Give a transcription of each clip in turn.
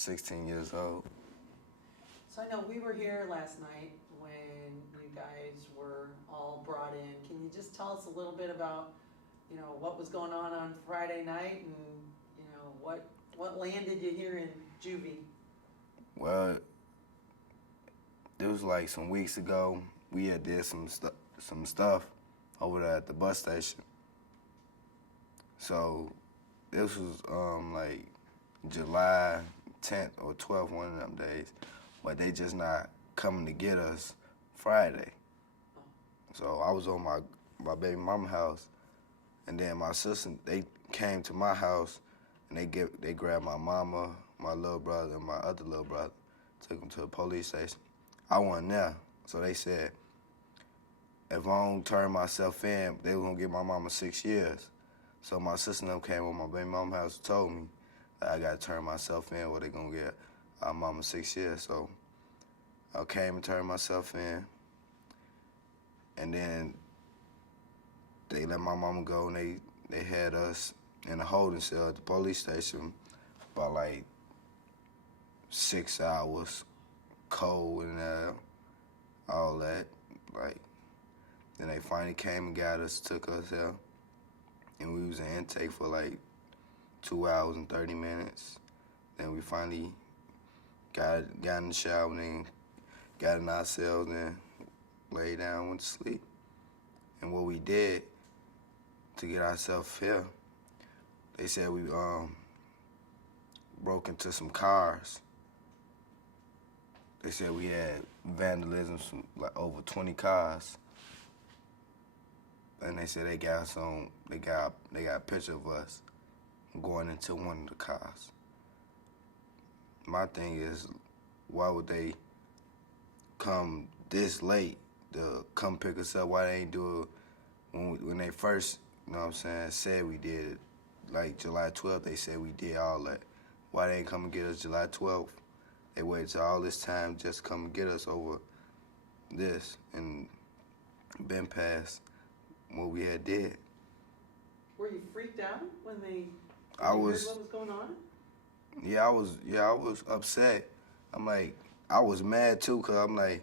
16 years old. So I know we were here last night when you guys were all brought in. Can you just tell us a little bit about, what was going on Friday night and, what landed you here in juvie? Well, it was like some weeks ago. We had did some stuff over there at the bus station. So this was like July 10th or 12th, one of them days. But they just not coming to get us Friday. So I was on my baby mama house, and then my sister, they came to my house, and they grabbed my mama, my little brother, and my other little brother, took them to the police station. I wasn't there, so they said if I don't turn myself in, they were gonna give my mama 6 years. So my sister and them came to my baby mama house and told me that I gotta turn myself in, or they gonna get our mama 6 years. So I came and turned myself in, and then they let my mama go, and they had us in a holding cell at the police station about like 6 hours, cold and all that. Like, then they finally came and got us, took us there, and we was in intake for like 2 hours and 30 minutes. Then we finally got in the shower and then got in our cells and laid down, went to sleep. And what we did to get ourselves here, they said we broke into some cars. They said we had vandalism, like over 20 cars. And they said they got a picture of us going into one of the cars. My thing is, why would they come this late to come pick us up? Why they ain't do it when they first, said we did it? Like July 12th, they said we did all that. Why they ain't come and get us July 12th? They waited till all this time just to come and get us over this, and been past what we had did. Were you freaked out when they I heard was. what was going on? Yeah, I was upset. I'm like, I was mad too, cause I'm like,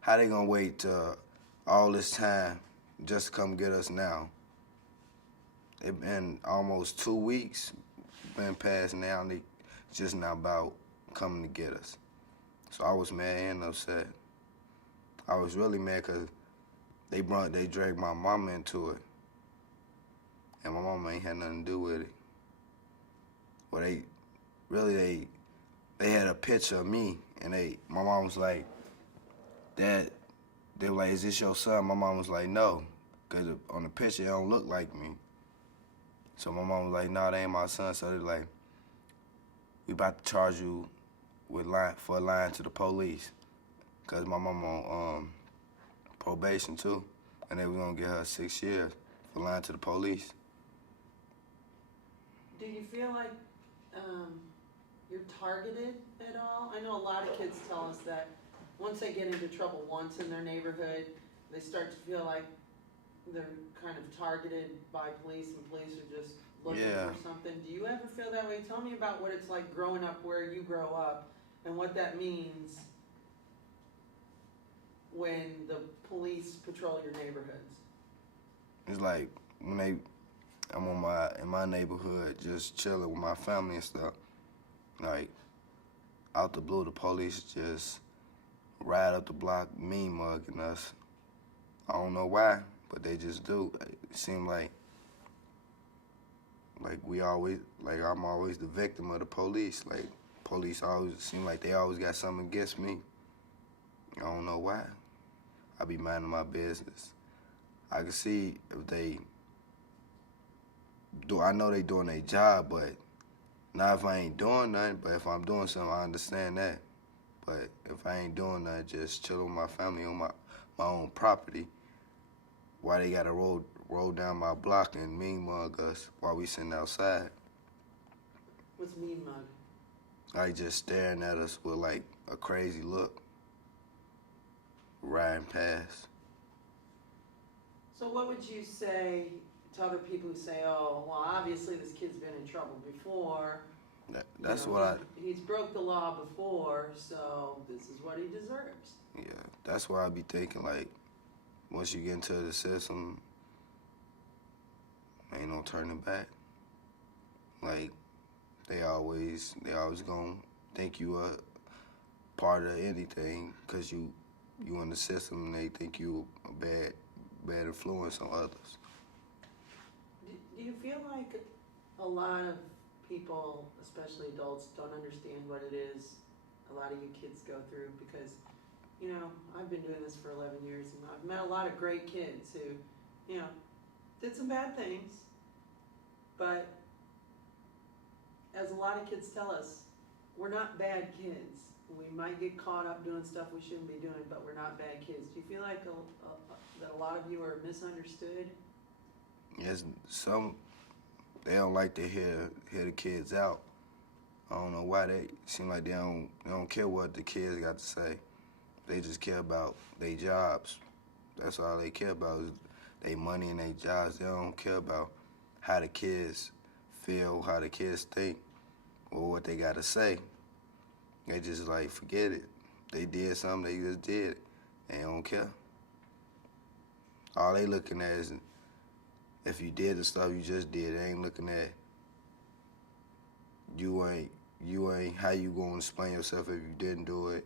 how they gonna wait till all this time just to come get us now? It been almost 2 weeks, been past now, and they just not about coming to get us. So I was mad and upset. I was really mad cause they dragged my mama into it, and my mama ain't had nothing to do with it. Well, they had a picture of me, and my mom was like, Dad, they were like, is this your son? My mom was like, no, because on the picture, it don't look like me. So my mom was like, no, that ain't my son. So they're like, we about to charge you for lying to the police, because my mom on probation too, and they were going to get her 6 years for lying to the police. Do you feel like you're targeted at all? I know a lot of kids tell us that once they get into trouble once in their neighborhood, they start to feel like they're kind of targeted by police, and police are just looking for something. Do you ever feel that way? Tell me about what it's like growing up where you grow up and what that means when the police patrol your neighborhoods. It's like when I'm in my neighborhood just chilling with my family and stuff, like out the blue, the police just ride up the block, mean mugging us. I don't know why, but they just do. It seems like I'm always the victim of the police. Like, police always seem like they always got something against me. I don't know why. I be minding my business. I can see if I know they doing their job, but not if I ain't doing nothing. But if I'm doing something, I understand that. But if I ain't doing nothing, just chilling with my family on my own property, why they gotta roll down my block and mean mug us while we sitting outside? What's mean mug? Like just staring at us with like a crazy look, riding past. So what would you say to other people who say, oh, well, obviously this kid's been in trouble before, That's what he's broke the law before, so this is what he deserves. yeah, that's why I be thinking, like, once you get into the system, ain't no turning back. Like, they always gonna think you a part of anything because you in the system and they think you a bad influence on others. Do you feel like a lot of people, especially adults, don't understand what it is a lot of you kids go through? Because, I've been doing this for 11 years and I've met a lot of great kids who, did some bad things, but as a lot of kids tell us, we're not bad kids. We might get caught up doing stuff we shouldn't be doing, but we're not bad kids. Do you feel like that a lot of you are misunderstood? Yes, they don't like to hear the kids out. I don't know why. They seem like they don't care what the kids got to say. They just care about their jobs. That's all they care about is their money and their jobs. They don't care about how the kids feel, how the kids think, or what they got to say. They just like, forget it. They did something, they just did it. They don't care. All they looking at is if you did the stuff you just did. They ain't looking at you ain't how you gonna explain yourself if you didn't do it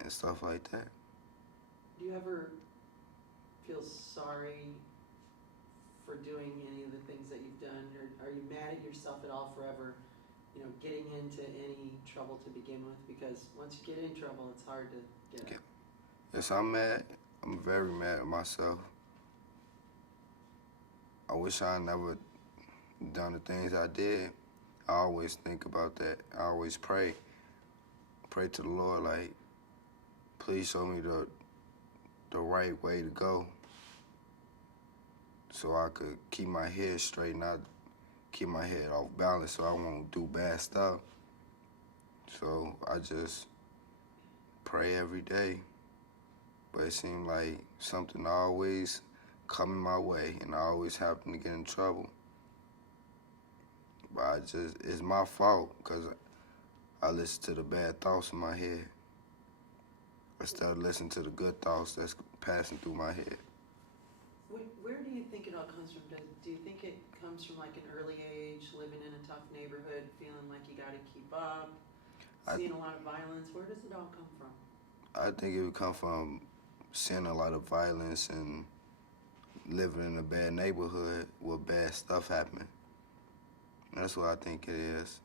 and stuff like that. Do you ever feel sorry for doing any of the things that you've done? Or are you mad at yourself at all for ever, getting into any trouble to begin with? Because once you get in trouble, it's hard to get out. Yes, I'm mad. I'm very mad at myself. I wish I never done the things I did. I always think about that. I always pray to the Lord, like, please show me the right way to go so I could keep my head straight, not keep my head off balance so I won't do bad stuff. So I just pray every day. But it seemed like something always coming my way and I always happen to get in trouble. But it's my fault because I listen to the bad thoughts in my head instead of listening to the good thoughts that's passing through my head. Where do you think it all comes from? Do you think it comes from like an early age, living in a tough neighborhood, feeling like you got to keep up, seeing a lot of violence? Where does it all come from? I think it would come from seeing a lot of violence and living in a bad neighborhood with bad stuff happening. That's what I think it is.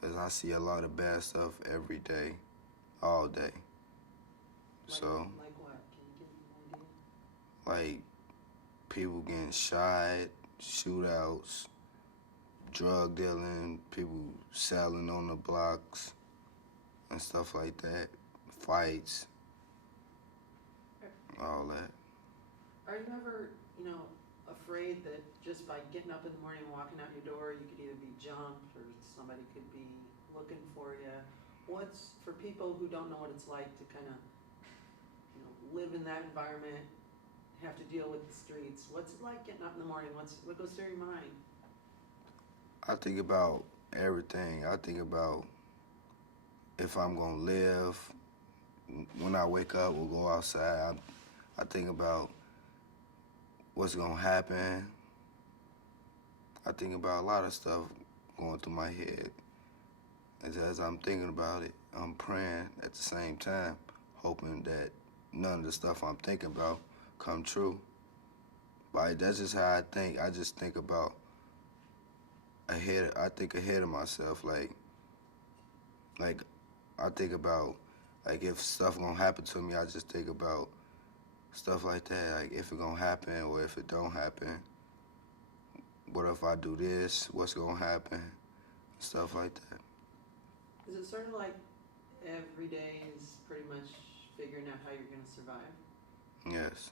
Because I see a lot of bad stuff every day, all day. Like what? Can you give me an idea? Like people getting shot, shootouts, drug dealing, people selling on the blocks and stuff like that, fights, all that. Are you ever, afraid that just by getting up in the morning and walking out your door, you could either be jumped or somebody could be looking for you? What's, for people who don't know what it's like to kind of, live in that environment, have to deal with the streets, what's it like getting up in the morning? What goes through your mind? I think about everything. I think about if I'm gonna live, when I wake up or go outside. I think about what's gonna happen. I think about a lot of stuff going through my head. As I'm thinking about it, I'm praying at the same time, hoping that none of the stuff I'm thinking about come true. But that's just how I think. I just think about ahead. I think ahead of myself. Like I think about if stuff gonna happen to me. I just think about stuff like that. Like if it gonna happen or if it don't happen. What if I do this? What's gonna happen? Stuff like that. Is it sort of like every day is pretty much figuring out how you're going to survive? Yes.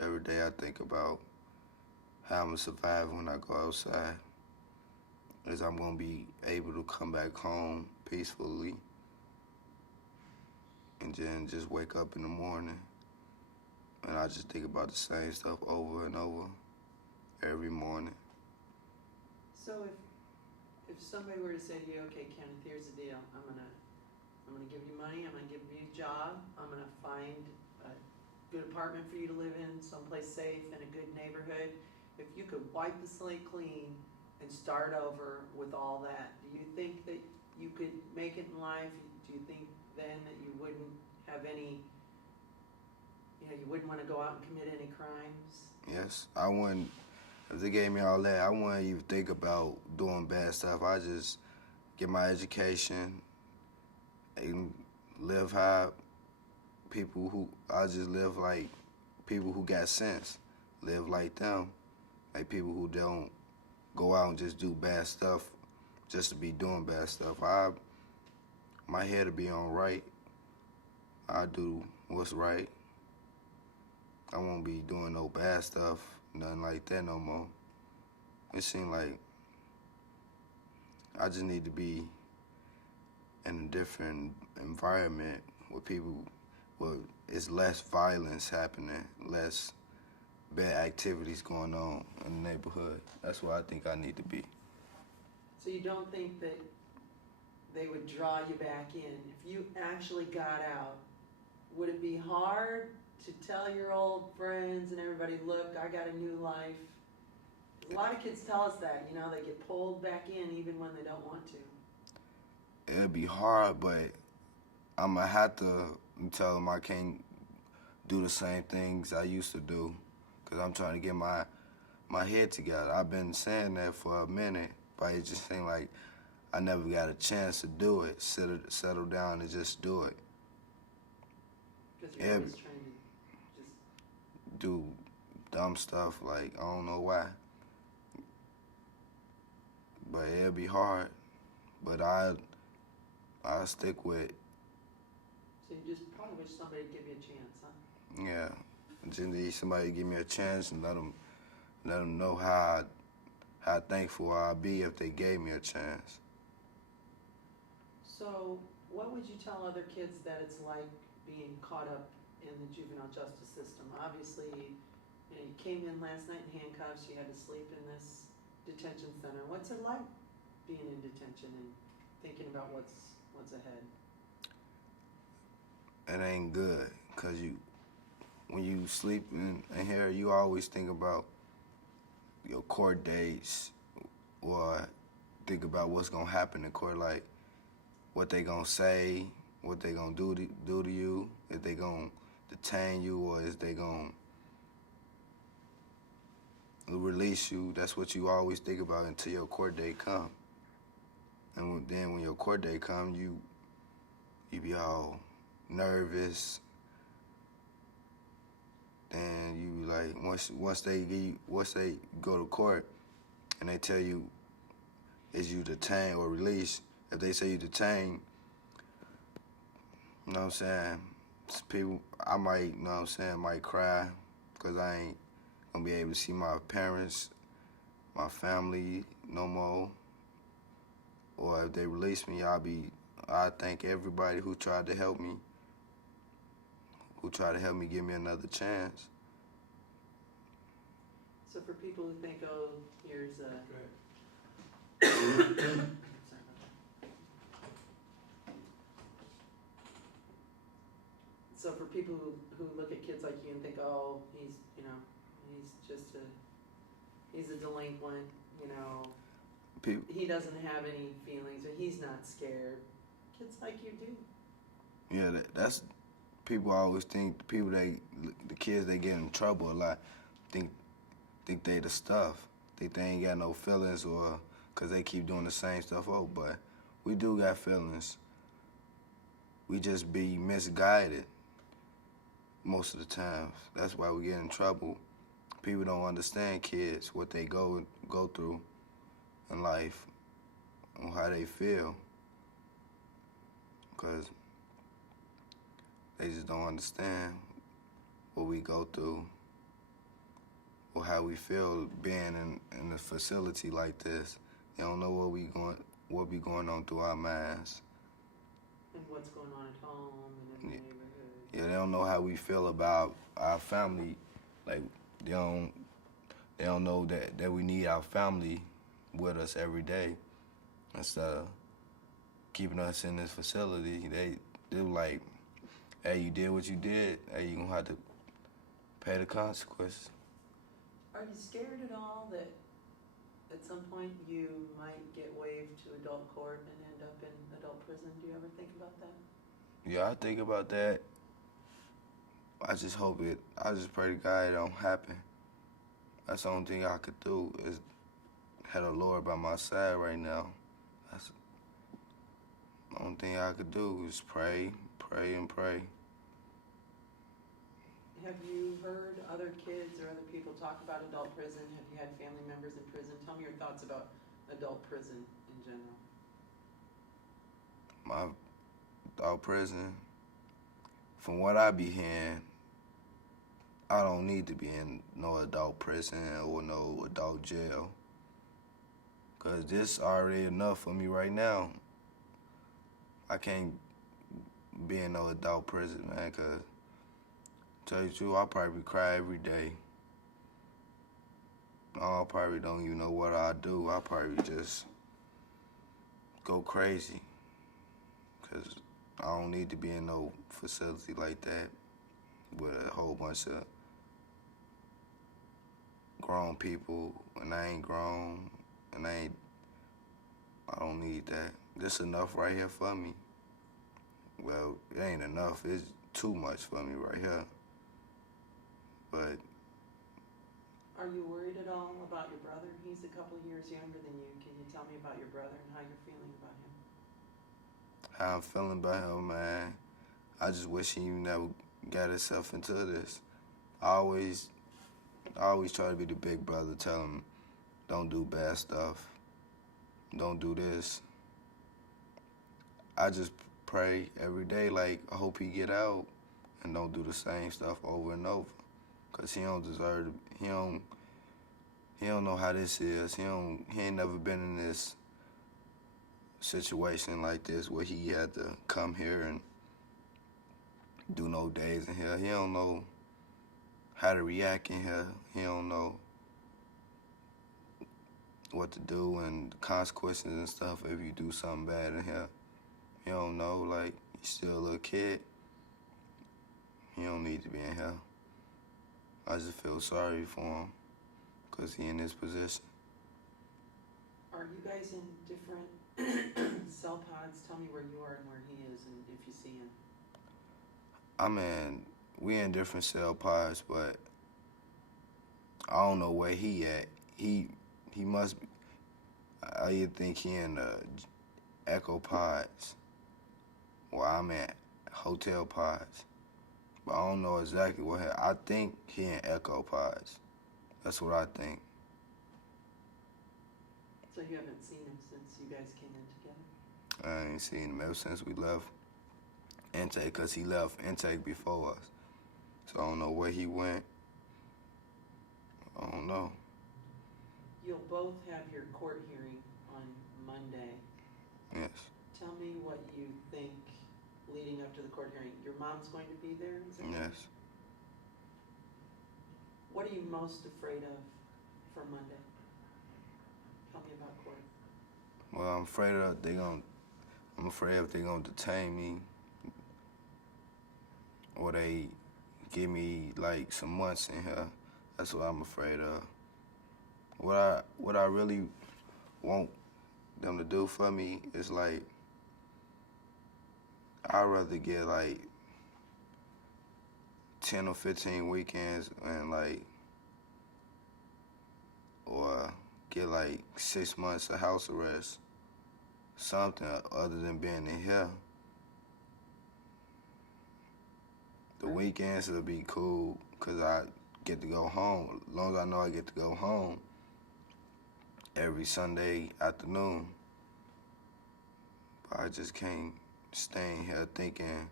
Every day I think about how I'm going to survive when I go outside. Is I'm going to be able to come back home peacefully and then just wake up in the morning. And I just think about the same stuff over and over every morning. So if if somebody were to say to you, okay, Kenneth, here's the deal, I'm gonna give you money, I'm gonna give you a job, I'm gonna find a good apartment for you to live in, someplace safe in a good neighborhood. If you could wipe the slate clean and start over with all that, do you think that you could make it in life? Do you think then that you wouldn't have any, you wouldn't want to go out and commit any crimes? Yes, I wouldn't. If they gave me all that, I wouldn't even think about doing bad stuff. I just get my education and live how I just live like people who got sense. Live like them. Like people who don't go out and just do bad stuff just to be doing bad stuff. My head to be on right. I do what's right. I won't be doing no bad stuff, nothing like that no more. It seems like I just need to be in a different environment where it's less violence happening, less bad activities going on in the neighborhood. That's where I think I need to be. So you don't think that they would draw you back in? If you actually got out, would it be hard to tell your old friends and everybody, look, I got a new life? A lot of kids tell us that, they get pulled back in even when they don't want to. It'll be hard, but I'm going to have to tell them I can't do the same things I used to do because I'm trying to get my head together. I've been saying that for a minute, but it just seemed like I never got a chance to do it, settle down and just do it. Because you're always trying to just do dumb stuff, like, I don't know why. But it'll be hard. But I'll stick with it. So you just probably wish somebody would give you a chance, huh? Yeah. Just need somebody to give me a chance and let them know how thankful I'd be if they gave me a chance. So what would you tell other kids that it's like being caught up in the juvenile justice system? Obviously, you came in last night in handcuffs, you had to sleep in this detention center. What's it like being in detention and thinking about what's ahead? It ain't good, because when you sleep in here, you always think about your court dates or think about what's going to happen in court, like what they going to say, what they going to do to you, if they going to detain you or is they going to release you. That's what you always think about until your court date come. And then when your court date come, you be all nervous. And you like once they go to court and they tell you is you detained or released, if they say you detained, you know what I'm saying, people, I might, you know what I'm saying, might cry because I ain't gonna be able to see my parents, my family no more. Or if they release me, I thank everybody who tried to help me, give me another chance. So for people who think, oh, here's a... So for people who look at kids like you and think, oh, he's a delinquent, he doesn't have any feelings, or he's not scared. Kids like you do. Yeah, that's people always think the kids they get in trouble a lot think they the stuff. Think they ain't got no feelings or because they keep doing the same stuff over. But we do got feelings. We just be misguided most of the time. That's why we get in trouble. People don't understand kids, what they go through in life and how they feel. Because they just don't understand what we go through or how we feel being in a facility like this. They don't know what be going on through our minds. And what's going on at home and in the neighborhood. Yeah, they don't know how we feel about our family. Like they don't know that we need our family with us every day. instead of keeping us in this facility. They were like, hey, you did what you did. Hey, you gonna have to pay the consequences. Are you scared at all that at some point you might get waived to adult court and end up in adult prison? Do you ever think about that? Yeah, I think about that. I just pray to God it don't happen. That's the only thing I could do is have the Lord by my side right now. That's the only thing I could do is pray, and pray. Have you heard other kids or other people talk about adult prison? Have you had family members in prison? Tell me your thoughts about adult prison in general. My adult prison, from what I be hearing, I don't need to be in no adult prison or no adult jail. Cause this already enough for me right now. I can't be in no adult prison, man, cause tell you the truth, I probably cry every day. I probably don't even know what I do. I probably just go crazy. Cause I don't need to be in no facility like that with a whole bunch of grown people and I ain't grown and I don't need that. This enough right here for me. Well, it ain't enough. It's too much for me right here. But are you worried at all about your brother? He's a couple of years younger than you. Can you tell me about your brother and how you're feeling about him? how I'm feeling about him, man, I just wish he never got himself into this. I always try to be the big brother, tell him, don't do bad stuff, don't do this. I just pray every day, like, I hope he get out and don't do the same stuff over and over. Cause he don't deserve to, he don't know how this is. He ain't never been in this situation like this where he had to come here and do no days in here. He don't know how to react in here. He don't know what to do and the consequences and stuff if you do something bad in here. He don't know, like, he's still a little kid. He don't need to be in here. I just feel sorry for him because he in this position. Are you guys in different cell pods? Tell me where you are and where he is and if you see him. We in different cell pods, but I don't know where he at. He must be, I either think he in the Echo pods or I'm at hotel pods. But I don't know exactly what I think he in Echo pods. That's what I think. So you haven't seen him since you guys came in together? I ain't seen him ever since we left intake because he left intake before us. So I don't know where he went. I don't know. You'll both have your court hearing on Monday. Yes. Tell me what you think leading up to the court hearing. Your mom's going to be there? Is that right? Yes. What are you most afraid of for Monday? Tell me about court. Well, I'm afraid if they're gonna detain me or they give me like some months in here. That's what I'm afraid of. What I really want them to do for me is like I'd rather get like 10 or 15 weekends and like or get like 6 months of house arrest. Something other than being in here. The weekends will be cool because I get to go home. As long as I know I get to go home every Sunday afternoon. But I just can't stay in here thinking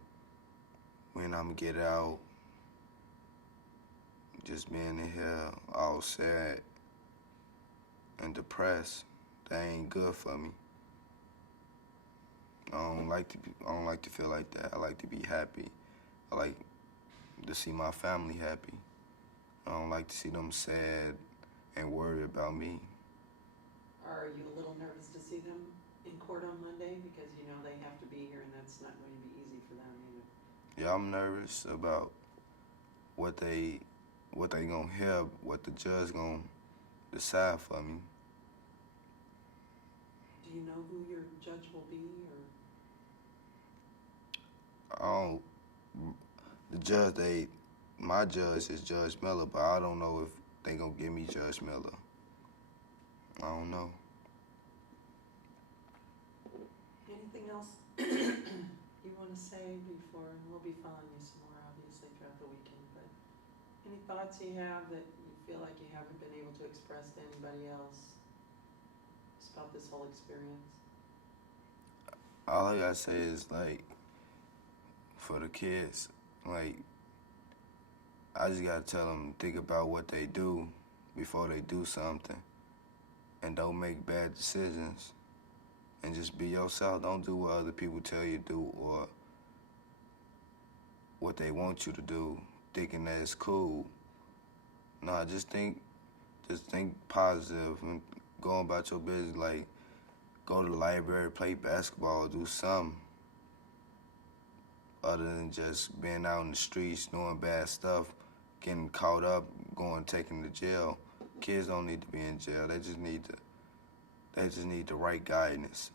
when I'm gonna get out. Just being in here all sad and depressed. That ain't good for me. I don't like to feel like that. I like to be happy. I like to see my family happy. I don't like to see them sad and worried about me. Are you a little nervous to see them in court on Monday? Because you know they have to be here and that's not going to be easy for them either. Yeah, I'm nervous about what they gonna hear, what the judge gonna decide for me. Do you know who your judge will be, or? I don't. The judge, my judge is Judge Miller, but I don't know if they gonna give me Judge Miller. I don't know. Anything else you want to say before? We'll be following you some more, obviously, throughout the weekend. But any thoughts you have that you feel like you haven't been able to express to anybody else just about this whole experience? All I gotta say is like, for the kids, like, I just gotta tell them think about what they do before they do something, and don't make bad decisions. And just be yourself. Don't do what other people tell you to do or what they want you to do, thinking that it's cool. No, just think positive and go about your business. Like, go to the library, play basketball, do something other than just being out in the streets, doing bad stuff, getting caught up, taken to jail. Kids don't need to be in jail. They just need the right guidance.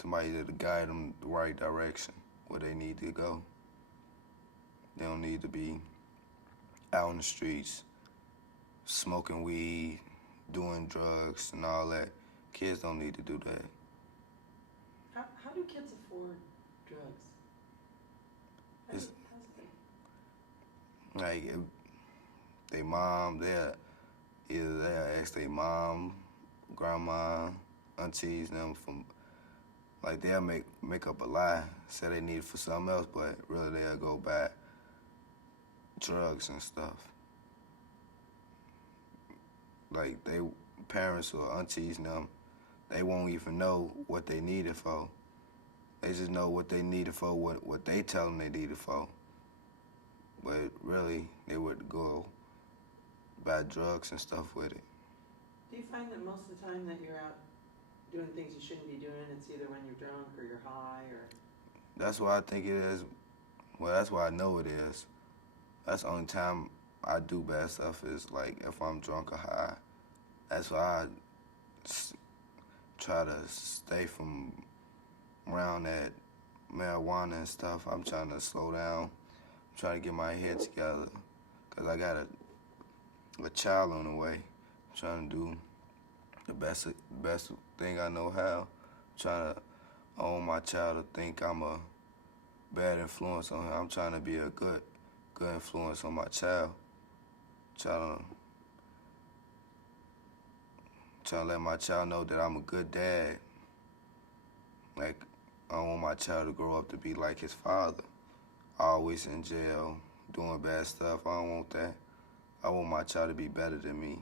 Somebody to guide them the right direction where they need to go. They don't need to be out in the streets, smoking weed, doing drugs and all that. Kids don't need to do that. How do kids afford drugs? How's it? Like, if they mom, they'll ask their mom, grandma, aunties, them from, like, they'll make up a lie, say they need it for something else, but really they'll go buy drugs and stuff. Like, they parents or aunties and them, they won't even know what they need it for. They just know what they need it for, what they tell them they need it for. But really, they would go buy drugs and stuff with it. Do you find that most of the time that you're out doing things you shouldn't be doing, it's either when you're drunk or you're high, or? That's why I think it is. Well, that's why I know it is. That's the only time I do bad stuff is like if I'm drunk or high. That's why I try to stay from around that marijuana and stuff. I'm trying to slow down. I'm trying to get my head together because I got a child on the way. I'm trying to do the best thing I know how. I'm trying to own my child to think I'm a bad influence on him. I'm trying to be a good influence on my child. Trying to let my child know that I'm a good dad. Like, I don't want my child to grow up to be like his father, always in jail, doing bad stuff. I don't want that. I want my child to be better than me.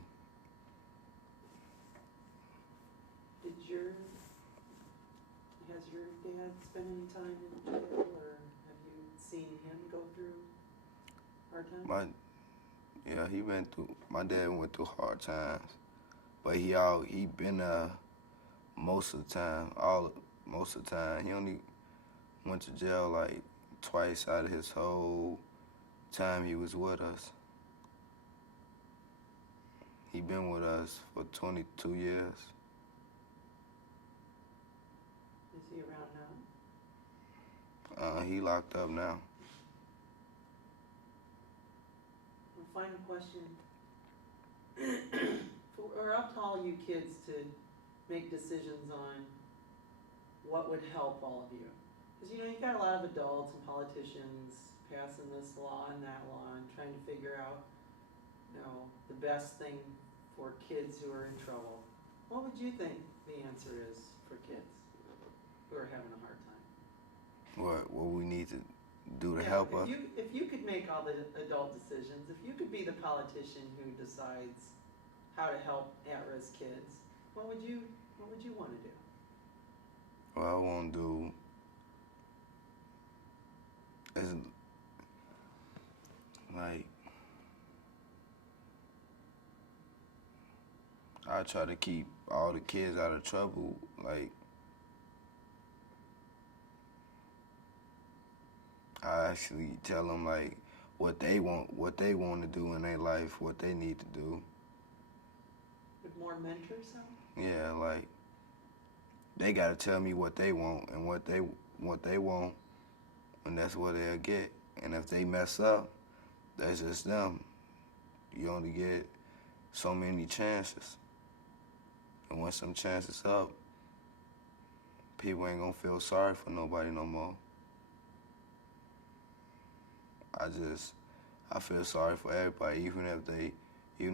Has your dad spent any time in jail, or have you seen him go through hard times? My dad went through hard times, but he been most of the time. He only went to jail like twice out of his whole time he was with us. He been with us for 22 years. Is he around now? He locked up now. Final question. We're up to all you kids to make decisions on what would help all of you. Because, you know, you've got a lot of adults and politicians passing this law and that law and trying to figure out, you know, the best thing for kids who are in trouble. What would you think the answer is for kids who are having a hard time? What we need to do to help us? If you could make all the adult decisions, if you could be the politician who decides how to help at-risk kids, what would you want to do? What I want to do is like I try to keep all the kids out of trouble. Like I actually tell them like what they want to do in their life, what they need to do. Would more mentors help? Yeah, like they gotta tell me what they want and what they want, and that's what they'll get. And if they mess up, that's just them. You only get so many chances, and when some chances up, people ain't gonna feel sorry for nobody no more. I feel sorry for everybody, even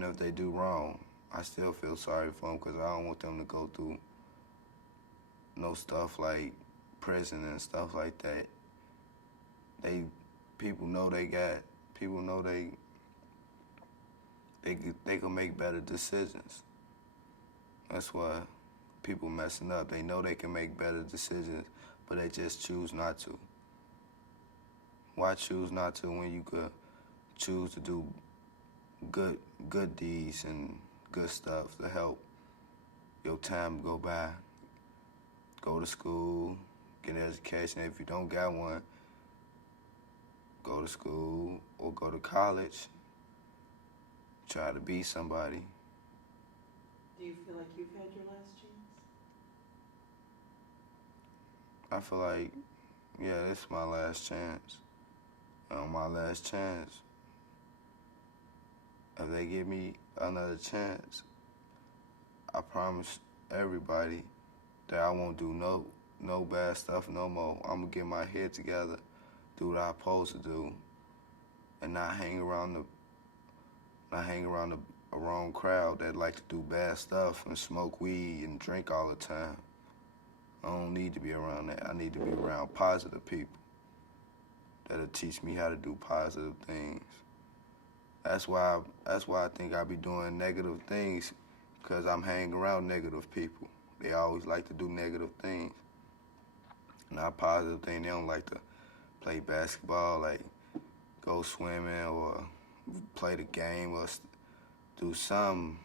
if they do wrong. I still feel sorry for them because I don't want them to go through no stuff like prison and stuff like that. They people know they can make better decisions. That's why people messing up. They know they can make better decisions, but they just choose not to. Why choose not to when you could choose to do good deeds and good stuff to help your time go by? Go to school, get an education. If you don't got one, go to school or go to college. Try to be somebody. Do you feel like you've had your last chance? I feel like, yeah, this is my last chance. On my last chance, if they give me another chance, I promise everybody that I won't do no bad stuff no more. I'm gonna get my head together, do what I'm supposed to do, and not hang around the wrong crowd that like to do bad stuff and smoke weed and drink all the time. I don't need to be around that. I need to be around positive people that'll teach me how to do positive things. That's why I think I be doing negative things, because I'm hanging around negative people. They always like to do negative things. Not positive things. They don't like to play basketball, like go swimming or play the game or do something.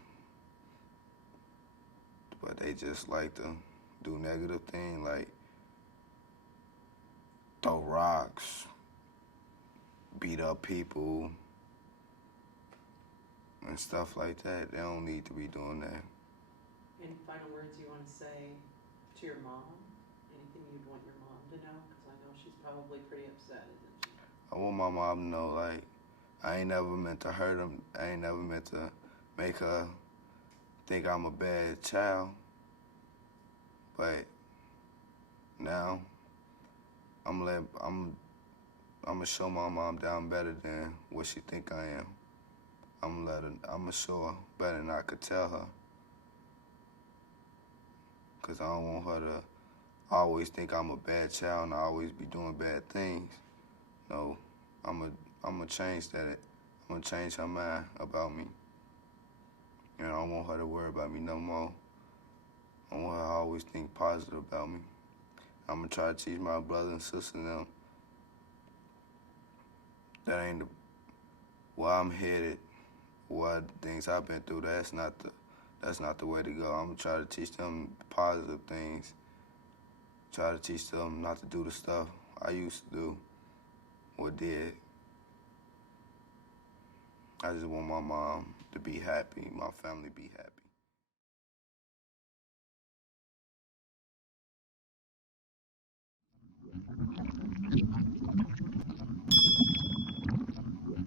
But they just like to do negative things, like throw rocks, beat up people, and stuff like that. They don't need to be doing that. Any final words you want to say to your mom? Anything you'd want your mom to know? Because I know she's probably pretty upset, isn't she? I want my mom to know, like, I ain't never meant to hurt her. I ain't never meant to make her think I'm a bad child. But now, I'm gonna show my mom that I'm better than what she think I am. I'm gonna show her better than I could tell her. Cause I don't want her to always think I'm a bad child and I always be doing bad things. No, I'm gonna change that. I'm gonna change her mind about me. And I don't want her to worry about me no more. I want her to always think positive about me. I'm gonna try to teach my brothers and sisters them that ain't where I'm headed, what things I've been through. That's not the way to go. I'm gonna try to teach them positive things. Try to teach them not to do the stuff I used to do or did. I just want my mom to be happy, my family to be happy.